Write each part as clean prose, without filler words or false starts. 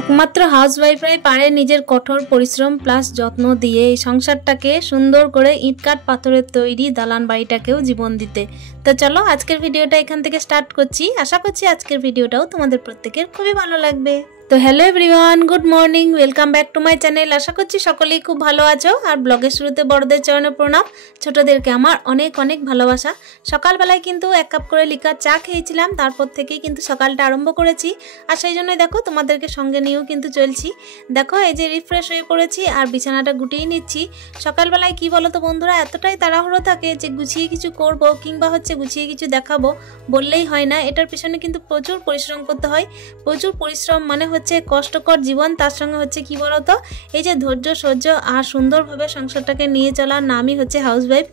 একমাত্র হাউসওয়াইফরাই পারে নিজের কঠোর পরিশ্রম প্লাস যত্ন দিয়ে এই সংসারটাকে সুন্দর করে ইটকাট পাথরের তৈরি দালান বাড়িটাকেও জীবন দিতে। তো চলো আজকের ভিডিওটা এখান থেকে স্টার্ট করছি। আশা করছি আজকের ভিডিওটাও তোমাদের প্রত্যেকের খুবই ভালো লাগবে। তো hello everyone, good morning, welcome back to my channel. আশা করছি সকলেই খুব ভালো আছো। আর ব্লগের শুরুতে বড়দের চরণে প্রণাম, ছোটদেরকে আমার অনেক অনেক ভালোবাসা। সকালবেলায় কিন্তু 1 কাপ করে লিকার চা খেয়েছিলাম, তারপর থেকেই কিন্তু সকালটা আরম্ভ করেছি। আর সেই জন্যই দেখো তোমাদেরকে সঙ্গে নিয়েও কিন্তু চলছি। দেখো এই যে রিফ্রেশ হয়ে পড়েছি আর বিছানাটা গুটিয়ে নিচ্ছি। সকালবেলায় কি বলো তো বন্ধুরা, এতটাই তাড়াহুড়ো থাকে যে গুছিয়ে কিছু করব কিংবা গুছিয়ে কিছু দেখাবো বললেই হয় না। এটার পিছনে কিন্তু প্রচুর পরিশ্রম করতে হয়। প্রচুর পরিশ্রম মানে কষ্টকর জীবন, তার সঙ্গে কি বলতো, এই যে ধৈর্য সহ্য আর সুন্দরভাবে সংসারটাকে নিয়ে চলার নামই হচ্ছে হাউসওয়াইফ।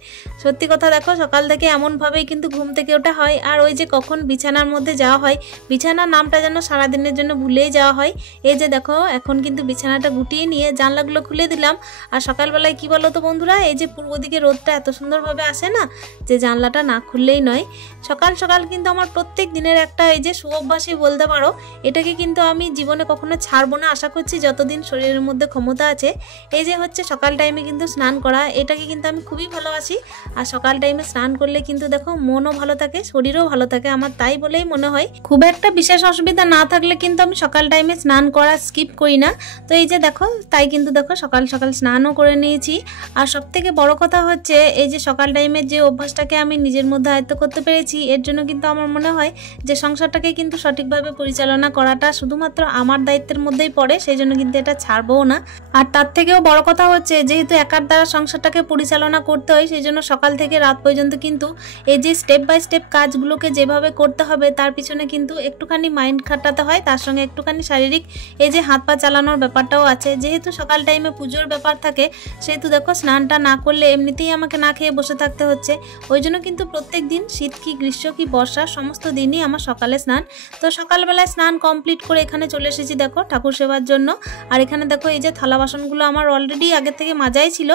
সত্যি কথা দেখো, সকাল থেকে এমনভাবেই কিন্তু ঘুম থেকে ওঠা হয় আর ওই যে কখন বিছানার মধ্যে যাওয়া হয়, বিছানার নামটা যেন সারাদিনের জন্য ভুলেই যাওয়া হয়। এই যে দেখো এখন কিন্তু বিছানাটা গুটিয়ে নিয়ে জানলাগুলো খুলে দিলাম। আর সকালবেলায় কি বলতো বন্ধুরা, এই যে পূর্ব দিকে রোদটা এত সুন্দরভাবে আসে না, যে জানলাটা না খুললেই নয়। সকাল সকাল কিন্তু আমার প্রত্যেক দিনের একটা এই যে সুঅভ্যাসই বলতে পারো। এটাকে কিন্তু আমি জীবনে কখনো ছাড়বো না। আশা করছি যতদিন শরীরের মধ্যে ক্ষমতা আছে। এই যে সকাল টাইমে কিন্তু স্নান করা, এটাকে কিন্তু আমি খুবই ভালোবাসি। আর সকাল টাইমে স্নান করলে কিন্তু দেখো মনও ভালো থাকে, শরীরও ভালো থাকে, আমার তাই বলেই মনে হয়। খুব একটা বিশেষ অসুবিধা না থাকলে কিন্তু আমি সকাল টাইমে স্নান করা স্কিপ করি না। তো এই যে দেখো, তাই কিন্তু দেখো সকাল সকাল স্নানও করে নিয়েছি। আর সব থেকে বড় কথা হচ্ছে, এই যে সকাল টাইমের যে অভ্যাসটাকে আমি নিজের মধ্যে আয়ত্ত করতে পেরেছি, এর জন্য কিন্তু আমার মনে হয় যে সংসারটাকে কিন্তু সঠিকভাবে পরিচালনা করাটা শুধুমাত্র আমার দায়িত্বের মধ্যেই পড়ে। সেই জন্য কিন্তু এটা ছাড়বও না। আর তার থেকেও বড় কথা হচ্ছে, যেহেতু একার দ্বারা সংসারটাকে পরিচালনা করতে হয়, সেই জন্য সকাল থেকে রাত পর্যন্ত কিন্তু এই যে স্টেপ বাই স্টেপ কাজগুলোকে যেভাবে করতে হবে, তার পিছনে কিন্তু একটুখানি মাইন্ড খাটাতে হয়, তার সঙ্গে একটুখানি শারীরিক এই যে হাত পা চালানোর ব্যাপারটাও আছে। যেহেতু সকাল টাইমে পুজোর ব্যাপার থাকে, সেহেতু দেখো স্নানটা না করলে এমনিতেই আমাকে না খেয়ে বসে থাকতে হচ্ছে। ওই জন্য কিন্তু প্রত্যেক দিন, শীত কি গ্রীষ্ম কি বর্ষা, সমস্ত দিনই আমার সকালে স্নান। তো সকালবেলায় স্নান কমপ্লিট করে এখানে চলে এসেছি দেখো ঠাকুর সেবার জন্য। আর এখানে দেখো এই যে থালা বাসনগুলো আমার অলরেডি আগে থেকে মাজাই ছিল।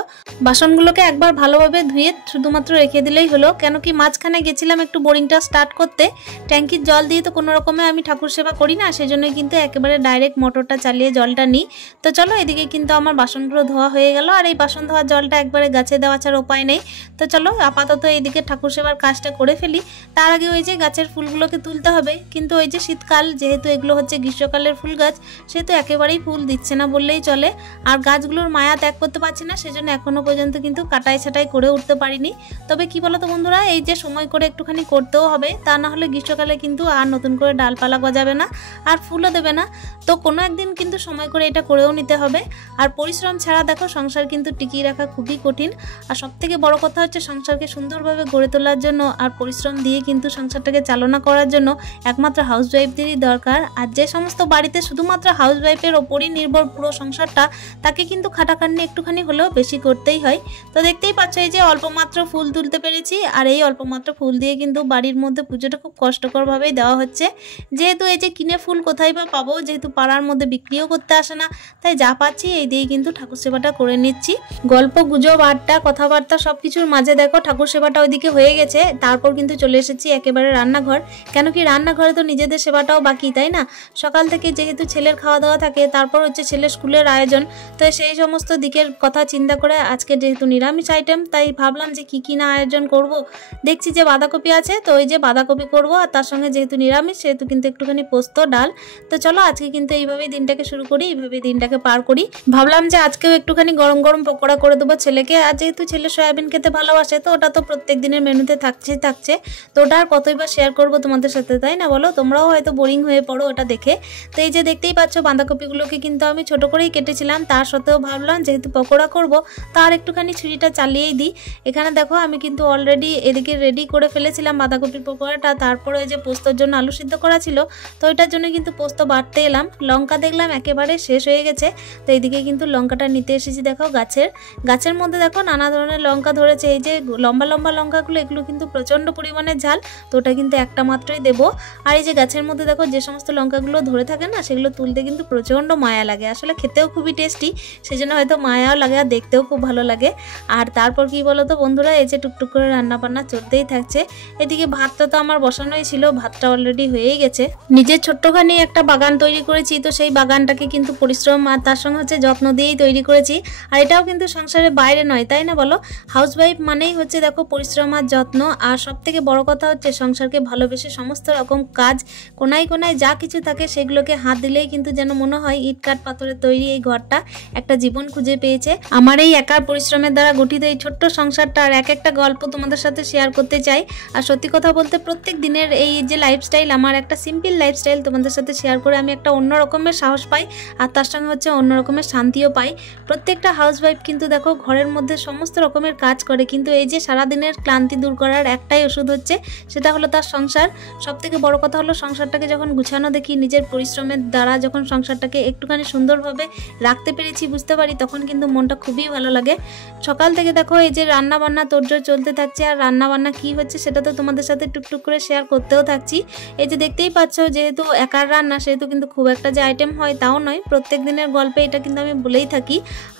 বাসনগুলোকে একবার ভালোভাবে ধুয়ে শুধুমাত্র রেখে দিলেই হলো। কেন কি মাঝখানে গেছিলাম একটু বোরিংটা স্টার্ট করতে, ট্যাঙ্কির জল দিয়ে তো কোনো রকমে আমি ঠাকুর সেবা করি না, সেজন্যই কিন্তু একেবারে ডাইরেক্ট মোটরটা চালিয়ে জলটা নিই। তো চলো এদিকে কিন্তু আমার বাসনগুলো ধোয়া হয়ে গেল। আর এই বাসন ধোয়ার জলটা একবারে গাছে দেওয়া ছাড়া উপায় নেই। তো চলো আপাতত এইদিকে ঠাকুর সেবার কাজটা করে ফেলি। তার আগে ওই যে গাছের ফুলগুলোকে তুলতে হবে। কিন্তু ওই যে শীতকাল, যেহেতু এগুলো হচ্ছে গ্রীষ্মকালের ফুল গাছ, সেহেতু একেবারেই ফুল দিচ্ছে না বললেই চলে। আর গাছগুলোর মায়া ত্যাগ করতে পারছি না, সেজন্য এখনো পর্যন্ত কিন্তু কাটাই ছাটাই করে উঠতে পারিনি। তবে কি বলতো বন্ধুরা, এই যে সময় করে একটুখানি করতেও হবে, তা না হলে গ্রীষ্মকালে কিন্তু আর নতুন করে ডালপালা গজাবে না আর ফুলও দেবে না। তো কোনো একদিন কিন্তু সময় করে এটা করেও নিতে হবে। আর পরিশ্রম ছাড়া দেখো সংসার কিন্তু টিকিয়ে রাখা খুবই কঠিন। আর সব থেকে বড় কথা হচ্ছে, সংসারকে সুন্দরভাবে গড়ে তোলার জন্য আর পরিশ্রম দিয়ে কিন্তু সংসারটাকে চালনা করার জন্য একমাত্র হাউসওয়াইফদেরই দরকার। আর যে সমস্ত বাড়িতে শুধুমাত্র হাউসওয়াইফের ওপরই নির্ভর পুরো সংসারটা, তাকে কিন্তু খাটাখাটনি একটুখানি হলেও বেশি করতেই হয়। তো দেখতেই পাচ্ছ এই যে অল্প মাত্র ফুল তুলতে পেরেছি। আর এই অল্প মাত্র ফুল দিয়ে কিন্তু বাড়ির মধ্যে পুজোটা খুব কষ্টকরভাবেই দেওয়া হচ্ছে। যেহেতু এই যে কিনে ফুল কোথায় বা পাবো, যেহেতু পাড়ার মধ্যে বিক্রিও করতে আসে না, তাই যা পাচ্ছি এই দিয়েই কিন্তু ঠাকুর সেবাটা করে নিচ্ছি। গল্প গুজব আড্ডা কথাবার্তা সবকিছুর মাঝে দেখো ঠাকুর সেবাটা ওইদিকে হয়ে গেছে। তারপর কিন্তু চলে এসেছি একেবারে রান্নাঘর। কেন কি রান্নাঘরে তো নিজেদের সেবাটাও বাকি, তাই না? সকাল থেকে যেহেতু ছেলের খাওয়া দাওয়া থাকে, তারপর হচ্ছে ছেলের স্কুলের আয়োজন, তো সেই সমস্ত দিকের কথা চিন্তা করে আজকে যেহেতু নিরামিষ আইটেম, তাই ভাবলাম যে কি না আয়োজন করব। দেখছি যে বাঁধাকপি আছে, তো ওই যে বাঁধাকপি করব। আর তার সঙ্গে যেহেতু নিরামিষ, সেহেতু কিন্তু একটুখানি পোস্ত ডাল। তো চলো আজকে কিন্তু এইভাবেই দিনটাকে শুরু করি, এইভাবেই দিনটাকে পার করি। ভাবলাম যে আজকেও একটুখানি গরম গরম পকোড়া করে দেবো ছেলেকে। আর যেহেতু ছেলে সয়াবিন খেতে ভালোবাসে, তো ওটা তো প্রত্যেক দিনের মেনুতে থাকছে। তো ওটা আর কতই বা শেয়ার করবো তোমাদের সাথে, তাই না বলো? তোমরাও হয়তো বোরিং হয়ে পড়ো ওটা দেখে। তো এই যে দেখতেই পাচ্ছ বাঁধাকপিগুলোকে কিন্তু আমি ছোট করেই কেটেছিলাম। তার সত্ত্বেও ভাবলাম যেহেতু পকোড়া করব, তার একটুখানি ছুরিটা চালিয়েই দিই। এখানে দেখো আমি কিন্তু অলরেডি এদিকে রেডি করে ফেলেছিলাম বাঁধাকপির পকোড়াটা। তারপরে ওই যে পোস্তর জন্য আলু সিদ্ধ করা ছিল, তো ওইটার জন্য কিন্তু পোস্ত বাটতে এলাম। লঙ্কা দেখলাম একেবারে শেষ হয়ে গেছে, তো এইদিকে কিন্তু লঙ্কাটা নিতে এসেছি। দেখো গাছের মধ্যে দেখো নানা ধরনের লঙ্কা ধরেছে। এই যে লম্বা লম্বা লঙ্কাগুলো, এগুলো কিন্তু প্রচণ্ড পরিমাণে ঝাল, তো ওটা কিন্তু একটা মাত্রই দেবো। আর এই যে গাছের মধ্যে দেখো যে সমস্ত লঙ্কাগুলো ধরে থাকে না, সেগুলো তুলতে কিন্তু প্রচণ্ড মায়া লাগে। আসলে খেতেও খুবই টেস্টি, সেই জন্য হয়তো মায়াও লাগে আর দেখতেও খুব ভালো লাগে। আর তারপর কি বলো তো বন্ধুরা, এই যে টুকটুক করে রান্নাবান্না চলতেই থাকছে। এদিকে ভাতটা তো আমার বসানোই ছিল, ভাতটা অলরেডি হয়েই গেছে। নিজের ছোট্টখানি একটা বাগান তৈরি করেছি, তো সেই বাগানটাকে কিন্তু পরিশ্রম আর তার সঙ্গে হচ্ছে যত্ন দিয়েই তৈরি করেছি। আর এটাও কিন্তু সংসারের বাইরে নয়, তাই না বলো? হাউসওয়াইফ মানেই হচ্ছে দেখো পরিশ্রম আর যত্ন। আর সব থেকে বড় কথা হচ্ছে সংসারকে ভালোবেসে সমস্ত রকম কাজ কোনায় কোনায় যা কিছু থাকে সেগুলোকে হাত দিলেই কিন্তু যেন মনে হয় ইট কাঠ পাথরের তৈরি এই ঘরটা একটা জীবন খুঁজে পেয়েছে। আমার এই একার পরিশ্রমের দ্বারা গঠিত এই ছোট্ট সংসারটা আর এক একটা গল্প তোমাদের সাথে শেয়ার করতে চাই। আর সত্যি কথা বলতে প্রত্যেক দিনের এই যে লাইফস্টাইল, আমার একটা সিম্পল লাইফস্টাইল তোমাদের সাথে শেয়ার করে আমি একটা অন্য রকমের সাহস পাই আর তার সঙ্গে হচ্ছে অন্য রকমের শান্তিও পাই। প্রত্যেকটা হাউসওয়াইফ কিন্তু দেখো ঘরের মধ্যে সমস্ত রকমের কাজ করে, কিন্তু এই যে সারাদিনের ক্লান্তি দূর করার একটাই ওষুধ হচ্ছে, সেটা হলো তার সংসার। সব থেকে বড় কথা হলো সংসারটাকে যখন গুছানো দেখি, নিজের পরিশ্রমের দ্বারা যখন সংসারটাকে একটুখানি সুন্দরভাবে রাখতে পেরেছি বুঝতে পারি, তখন কিন্তু মনটা খুবই ভালো লাগে। সকাল থেকে দেখো এই যে রান্না বান্না তোড়জোড় চলতে থাকছে, আর রান্না বান্না কি হচ্ছে সেটা তো তোমাদের সাথে টুকটুক করে শেয়ার করতেও থাকছি। এই যে দেখতেই পাচ্ছ, যেহেতু একার রান্না সেহেতু কিন্তু খুব একটা যে আইটেম হয় তাও নয়, প্রত্যেক দিনের গল্পে এটা কিন্তু আমি বলেই থাকি।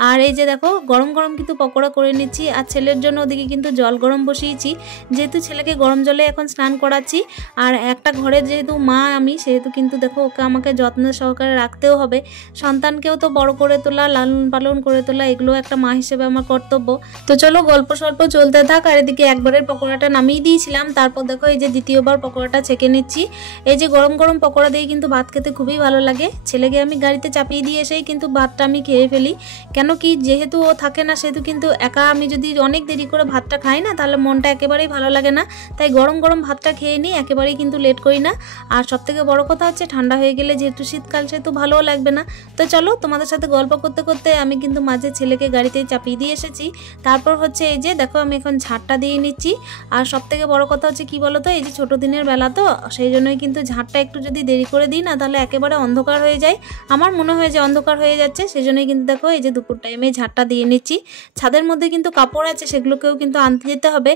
আর এই যে দেখো গরম গরম কিন্তু পকোড়া করে নিচ্ছি, আর ছেলের জন্য ওদিকে কিন্তু জল গরম বসিয়েছি, যেহেতু ছেলেকে গরম জলে এখন স্নান করাচ্ছি। আর একটা ঘরের যেহেতু মা আমি, সেহেতু কিন্তু দেখো ওকে আমাকে যত্ন সহকারে রাখতেও হবে। সন্তানকেও তো বড় করে তোলা, লালন পালন করে তোলা, এগুলো একটা মা হিসেবে আমার কর্তব্য। তো চলো গল্প স্বল্প চলতে থাক। আর এদিকে একবারের পকোড়াটা নামিয়ে দিয়েছিলাম, তারপর দেখো এই যে দ্বিতীয়বার পকোড়াটা ছেঁকে নিচ্ছি। এই যে গরম গরম পকোড়া দিয়ে কিন্তু ভাত খেতে খুবই ভালো লাগে। ছেলেকে আমি গাড়িতে চাপিয়ে দিয়ে এসেই কিন্তু ভাতটা আমি খেয়ে ফেলি, কেন কি যেহেতু ও থাকে না, সেহেতু কিন্তু একা আমি যদি অনেক দেরি করে ভাতটা খাই না, তাহলে মনটা একেবারেই ভালো লাগে না। তাই গরম গরম ভাতটা খেয়ে নিই, একেবারেই কিন্তু লেট করি না। আর সব থেকে বড় কথা হচ্ছে ঠান্ডা হয়ে গেলে যেহেতু শীতকাল, সেহেতু ভালোও লাগবে না। তো চলো তোমাদের সাথে গল্প করতে করতে আমি কিন্তু মাঝে ছেলেকে গাড়িতে চাপিয়ে দিয়ে এসেছি। তারপর হচ্ছে এই যে দেখো আমি এখন ঝাঁটটা দিয়ে নিচ্ছি। আর সব থেকে বড় কথা হচ্ছে কি বলো তো, এই যে ছোটো দিনের বেলা তো, সেই জন্যই কিন্তু ঝাঁটটা একটু যদি দেরি করে দিই না, তাহলে একেবারে অন্ধকার হয়ে যায়। আমার মনে হয় যে অন্ধকার হয়ে যাচ্ছে, সেই জন্যই কিন্তু দেখো এই যে দুপুর টাইমে ঝাঁটটা দিয়ে নিচ্ছি। ছাদের মধ্যে কিন্তু কাপড় আছে, সেগুলোকেও কিন্তু আনতে যেতে হবে।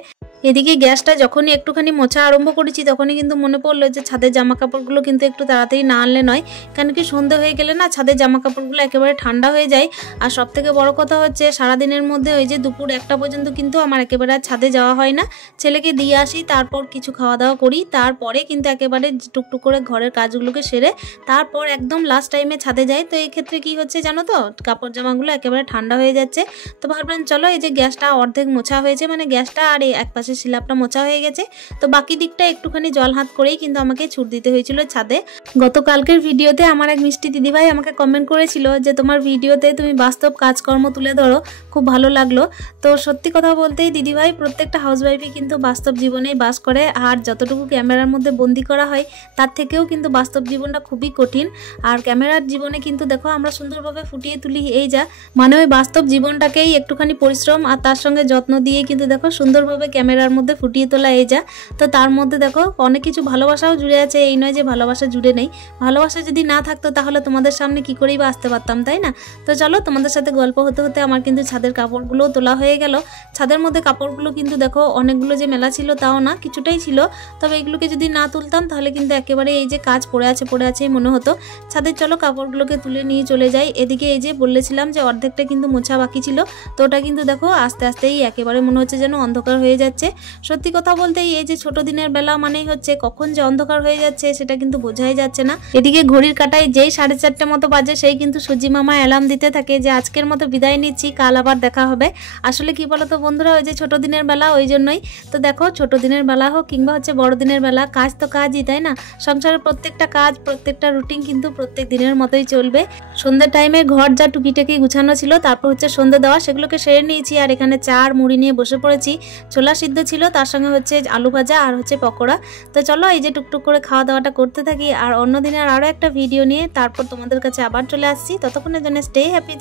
এদিকে গ্যাসটা যখনই একটুখানি মোছা আরম্ভ করেছি, তখনই কিন্তু মনে পড়লো যে ছাদের জামা কাপড়গুলো কিন্তু একটু তাড়াতাড়ি না আনলে নয়, কেন কি সন্ধে হয়ে গেলে না ছাদের জামা কাপড়গুলো একেবারে ঠান্ডা হয়ে যায়। আর সব থেকে বড় কথা হচ্ছে সারাদিনের মধ্যে ওই যে দুপুর 1টা পর্যন্ত কিন্তু আমার একেবারে ছাদে যাওয়া হয় না। ছেলেকে দিয়ে আসি, তারপর কিছু খাওয়া দাওয়া করি, তারপরে কিন্তু একেবারে টুকটুক করে ঘরের কাজগুলোকে সেরে তারপর একদম লাস্ট টাইমে ছাদে যাই। তো এই ক্ষেত্রে কি হচ্ছে জানো তো, কাপড় জামাগুলো একেবারে ঠান্ডা হয়ে যাচ্ছে। তো ভাবলাম চলো এই যে গ্যাসটা অর্ধেক মোছা হয়েছে, মানে গ্যাসটা আর এই এক পাশে শিলাপটা মোছা হয়ে গেছে, তো বাকি দিকটা একটুখানি জল হাত করেই কিন্তু আমাকে ছুট দিতে হয়েছিল ছাদে। গতকালকের ভিডিওতে আমার এক মিষ্টি দিদিভাই আমাকে কমেন্ট করেছিল যে তোমার ভিডিওতে তুমি বাস্তব কাজকর্ম তুলে ধরো, খুব ভালো লাগলো। তো সত্যি কথা বলতেই দিদিভাই, প্রত্যেকটা হাউসওয়াইফই কিন্তু বাস্তব জীবনেই বাস করে, আর যতটুকু ক্যামেরার মধ্যে বন্দি করা হয় তার থেকেও কিন্তু বাস্তব জীবনটা খুবই কঠিন। আর ক্যামেরার জীবনে কিন্তু দেখো আমরা সুন্দরভাবে ফুটিয়ে তুলি, এই যা মানে ওই বাস্তব জীবনটাকেই একটুখানি পরিশ্রম আর তার সঙ্গে যত্ন দিয়ে কিন্তু দেখো সুন্দরভাবে ক্যামেরার মধ্যে ফুটিয়ে তোলা এই যা। তো তার মধ্যে দেখো অনেক কিছু ভালোবাসাও জুড়ে আছে, এই নয় যে ভালোবাসা জুড়ে নেই। ভালোবাসা যদি না থাকতো তাহলে তোমাদের সামনে কি করেই বা আসতে পারতাম, তাই না? তো চলো তোমাদের সাথে গল্প হতে হতে আমার কিন্তু ছাদের কাপড়গুলো তোলা হয়ে গেল। ছাদের মধ্যে কাপড়গুলো কিন্তু দেখো অনেকগুলো যে মেলা ছিল তাও না, কিছুটাই ছিল। তবে এগুলোকে যদি না তুলতাম তাহলে কিন্তু একেবারে এই যে কাজ পড়ে আছেই মনে হতো। ছাদের চলো কাপড়গুলোকে তুলে নিয়ে চলে যাই। এদিকে এই যে বলেছিলাম যে অর্ধেকটা কিন্তু মোছা বাকি ছিল, তো ওটা কিন্তু দেখো আস্তে আস্তেই একেবারে মনে হচ্ছে যেন অন্ধকার হয়ে যাচ্ছে। সত্যি কথা বলতে এই যে ছোট দিনের বেলা মানেই হচ্ছে কখন যে অন্ধকার হয়ে যাচ্ছে সেটা কিন্তু বোঝাই যাচ্ছে না। এদিকে ঘড়ির কাঁটায় যেই 4:30 মতো বাজে, সেই কিন্তু সুজি মামা অ্যালার্ম দিতে থাকে যে আজকের মতো বিদায় নিচ্ছি, কাল আবার দেখা হবে। আসলে কি বলতো বন্ধুরা, ওই যে ছোট দিনের বেলা, ওই জন্যই তো দেখো ছোট দিনের বেলা হোক কিংবা হচ্ছে বড় দিনের বেলা, কাজ তো কাজই, তাই না? সংসারের প্রত্যেকটা কাজ, প্রত্যেকটা রুটিন কিন্তু প্রত্যেক দিনের মতোই চলবে। সন্ধ্যের টাইমে ঘর যা টুকিটাকি গুছানো ছিল, তারপর হচ্ছে সন্ধ্যে দেওয়া, সেগুলোকে সেরে নিয়েছি। আর এখানে চা আর মুড়ি নিয়ে বসে পড়েছি। ছোলা সিদ্ধ ছিল, তার সঙ্গে হচ্ছে আলু ভাজা আর হচ্ছে পকোড়া। তো চলো এই যে টুকটুক করে খাওয়া দাওয়াটা করতে থাকি, আর অন্যদিনের আরও একটা ভিডিও নিয়ে তারপর তোমাদের কাছে আবার চলে আসছি। ততক্ষণের জন্য স্টে হ্যাপি,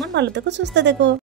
মন ভালো থেকো, সুস্থ থেকো।